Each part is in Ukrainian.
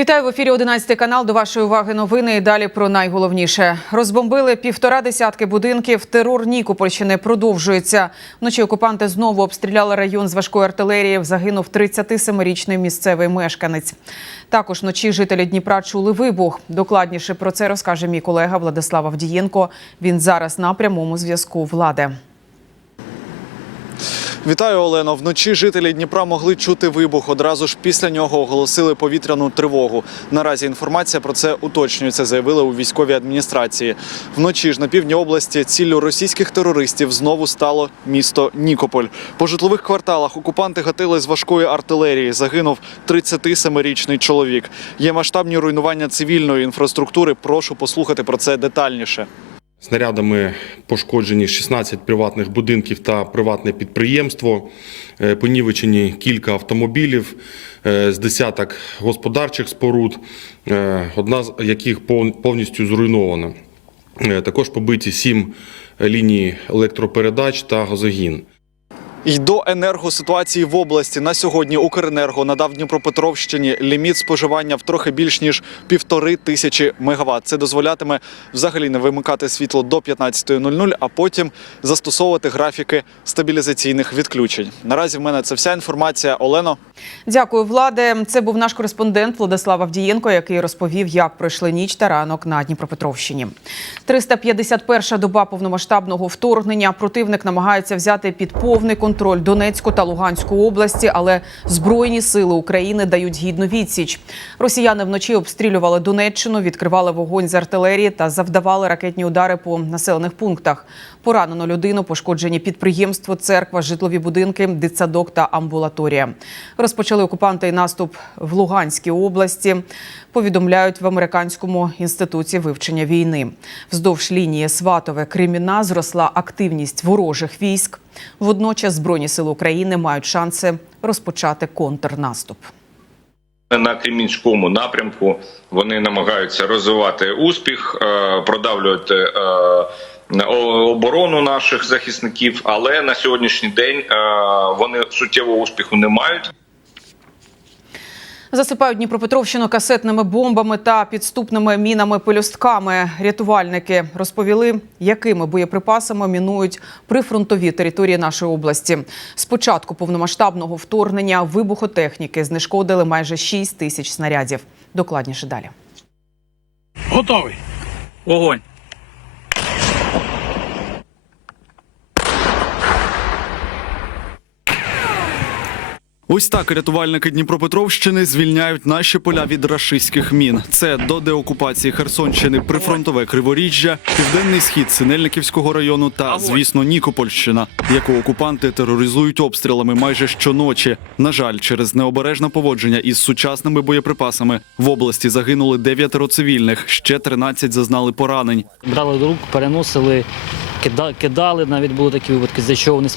Вітаю в ефірі 11 канал. До вашої уваги новини. І далі про найголовніше. Розбомбили півтора десятки будинків. Терор Нікопольщини продовжується. Вночі окупанти знову обстріляли район з важкої артилерії. Загинув 37-річний місцевий мешканець. Також вночі жителі Дніпра чули вибух. Докладніше про це розкаже мій колега Владислав Авдієнко. Він зараз на прямому зв'язку влади. Вітаю, Олено. Вночі жителі Дніпра могли чути вибух. Одразу ж після нього оголосили повітряну тривогу. Наразі інформація про це уточнюється, заявили у військовій адміністрації. Вночі ж на півдні області ціллю російських терористів знову стало місто Нікополь. По житлових кварталах окупанти гатили з важкої артилерії. Загинув 37-річний чоловік. Є масштабні руйнування цивільної інфраструктури. Прошу послухати про це детальніше. Снарядами пошкоджені 16 приватних будинків та приватне підприємство. Е, Понівечені кілька автомобілів е, з десяток господарчих споруд, е, одна з яких пов- повністю зруйнована. Також побиті сім ліній електропередач та газогін. І до енергоситуації в області на сьогодні Укренерго надав Дніпропетровщині ліміт споживання в трохи більш ніж півтори тисячі мегаватт. Це дозволятиме взагалі не вимикати світло до 15.00, а потім застосовувати графіки стабілізаційних відключень. Наразі в мене це вся інформація. Олено. Дякую, владе. Це був наш кореспондент Владислав Авдієнко, який розповів, як пройшли ніч та ранок на Дніпропетровщині. 351-ша доба повномасштабного вторгнення. Противник намагається взяти під повний контроль Донецьку та Луганську області, але збройні сили України дають гідну відсіч. Росіяни вночі обстрілювали Донеччину, відкривали вогонь з артилерії та завдавали ракетні удари по населених пунктах. Поранено людину, пошкоджені підприємство, церква, житлові будинки, дитсадок та амбулаторія. Розпочали окупанти і наступ в Луганській області. Повідомляють в американському інституті вивчення війни. Вздовж лінії Сватове Креміна зросла активність ворожих військ. Водночас Збройні сили України мають шанси розпочати контрнаступ. на Кремінському напрямку вони намагаються розвивати успіх, е, продавлювати е, оборону наших захисників, але на сьогоднішній день е, вони суттєвого успіху не мають. Засипають Дніпропетровщину касетними бомбами та підступними мінами-пелюстками. Рятувальники розповіли, якими боєприпасами мінують прифронтові території нашої області. З початку повномасштабного вторгнення вибухотехніки знешкодили майже 6 тисяч снарядів. Докладніше далі. Готовий. Огонь. Ось так рятувальники Дніпропетровщини звільняють наші поля від рашистських мін. Це до деокупації Херсонщини, прифронтове Криворіжжя, південний схід Синельниківського району та, звісно, Нікопольщина, яку окупанти тероризують обстрілами майже щоночі. На жаль, через необережне поводження із сучасними боєприпасами в області загинули дев'ятеро цивільних, ще 13 зазнали поранень. Брали до рук, переносили, кида- кидали. Навіть були такі випадки, за що вони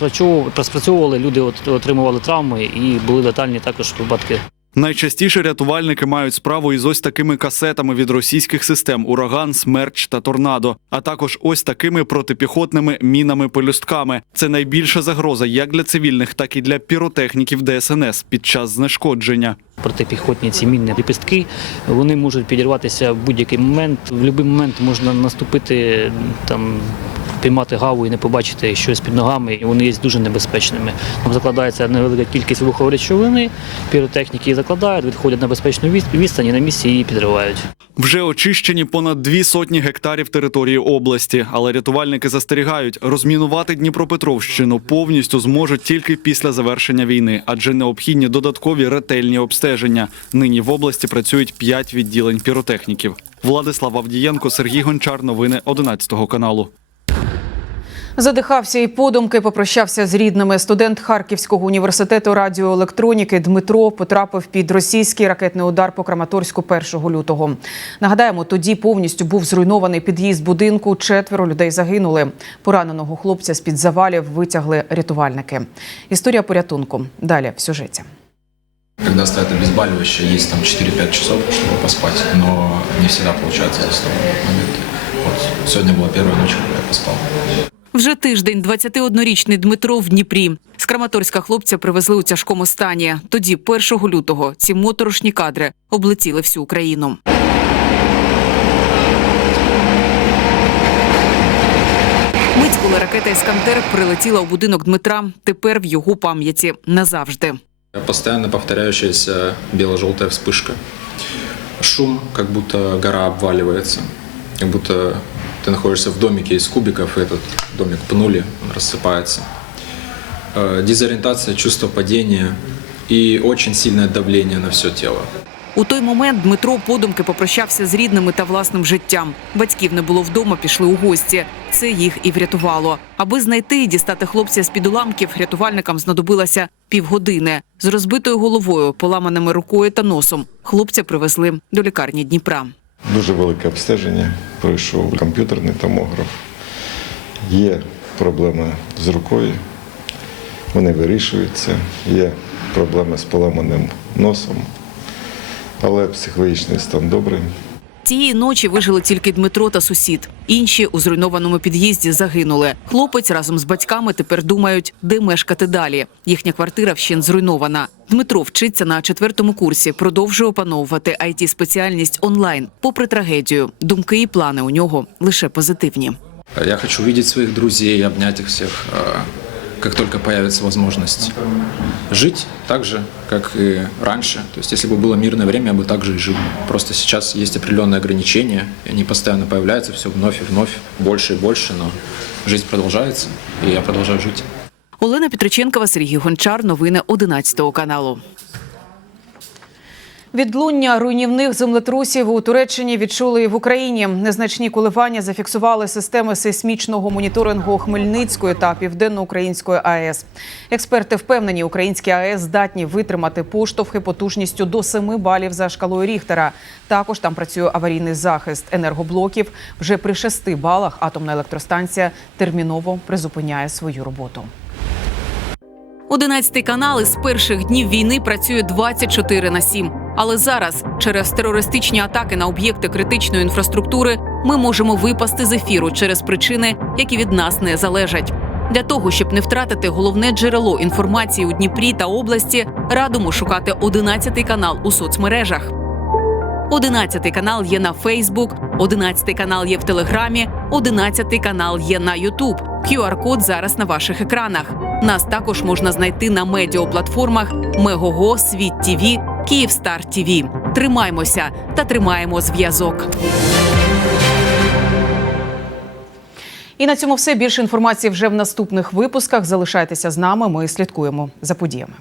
спрацьовували, люди от- отримували травми і були летальні також випадки. Найчастіше рятувальники мають справу із ось такими касетами від російських систем ураган, смерч та торнадо, а також ось такими протипіхотними мінами-пелюстками. Це найбільша загроза як для цивільних, так і для піротехніків ДСНС під час знешкодження. Протипіхотні ці мінні ліпістки вони можуть підірватися в будь-який момент. В будь-який момент можна наступити там. Піймати гаву і не побачити щось під ногами, і вони є дуже небезпечними. Там закладається невелика кількість вибухової речовини, піротехніки її закладають, відходять на безпечну відс- відстань і на місці її підривають. Вже очищені понад дві сотні гектарів території області, але рятувальники застерігають, розмінувати Дніпропетровщину повністю зможуть тільки після завершення війни, адже необхідні додаткові ретельні обстеження. Нині в області працюють п'ять відділень піротехніків. Владислав Авдієнко, Сергій Гончар. Новини 11 каналу. Задихався і подумки попрощався з рідними. Студент Харківського університету радіоелектроніки Дмитро потрапив під російський ракетний удар по Краматорську 1 лютого. Нагадаємо, тоді повністю був зруйнований під'їзд будинку. Четверо людей загинули. Пораненого хлопця з під завалів витягли рятувальники. Історія порятунку. Далі в сюжеті. Когда стоят обезболивающие, есть там 4-5 часов, чтобы поспать, но не всегда получается за стол момент. Вот сегодня была первая ночь, когда я поспал. Вже тиждень 21-річний Дмитро в Дніпрі. З Краматорська хлопця привезли у тяжкому стані. Тоді, 1 лютого, ці моторошні кадри облетіли всю Україну. Мить, коли ракета Іскандер прилетіла у будинок Дмитра, тепер в його пам'яті назавжди. Постоянно повторяющаяся бело-желтая вспышка. Шум, как будто гора обваливается. Как будто ты находишься в домике из кубиков, и этот домик пнули, он рассыпается. Э, Дезориентация, чувство падения и очень сильное давление на все тело. У той момент Дмитро подумки попрощався з рідними та власним життям. Батьків не було вдома, пішли у гості. Це їх і врятувало. Аби знайти і дістати хлопця з під уламків, рятувальникам знадобилося півгодини. З розбитою головою, поламаними рукою та носом хлопця привезли до лікарні Дніпра. Дуже велике обстеження. Пройшов комп'ютерний томограф. Є проблеми з рукою, вони вирішуються. Є проблеми з поламаним носом, але психологічний стан добрий. Цієї ночі вижили тільки Дмитро та сусід. Інші у зруйнованому під'їзді загинули. Хлопець разом з батьками тепер думають, де мешкати далі. Їхня квартира вщент зруйнована. Дмитро вчиться на четвертому курсі, продовжує опановувати it спеціальність онлайн. Попри трагедію, думки і плани у нього лише позитивні. Я хочу увидеть своих друзей, обнять их всех, э, как только появится возможность. Жить так же, как и раньше. То есть, если бы было мирное время, я бы так же и жил. Просто сейчас есть определенные ограничения, и они постоянно появляются, все вновь и вновь, больше и больше, но жизнь продолжается, и я продолжаю жить. Олена Петриченкова, Сергій Гончар. Новини 11 каналу. Відлуння руйнівних землетрусів у Туреччині відчули і в Україні. Незначні коливання зафіксували системи сейсмічного моніторингу Хмельницької та Південноукраїнської АЕС. Експерти впевнені, українські АЕС здатні витримати поштовхи потужністю до 7 балів за шкалою Ріхтера. Також там працює аварійний захист енергоблоків. Вже при 6 балах атомна електростанція терміново призупиняє свою роботу. 11 канал із перших днів війни працює 24 на 7. Але зараз, через терористичні атаки на об'єкти критичної інфраструктури, ми можемо випасти з ефіру через причини, які від нас не залежать. Для того щоб не втратити головне джерело інформації у Дніпрі та області, радимо шукати 11 канал у соцмережах. 11 канал є на Фейсбук, 11 канал є в Телеграмі, 11 канал є на Ютуб. QR-код зараз на ваших екранах. Нас також можна знайти на медіаплатформах Мегого, Світ ТІВІ, Київстар ТІВІ. Тримаймося та тримаємо зв'язок. І на цьому все більше інформації вже в наступних випусках. Залишайтеся з нами. Ми слідкуємо за подіями.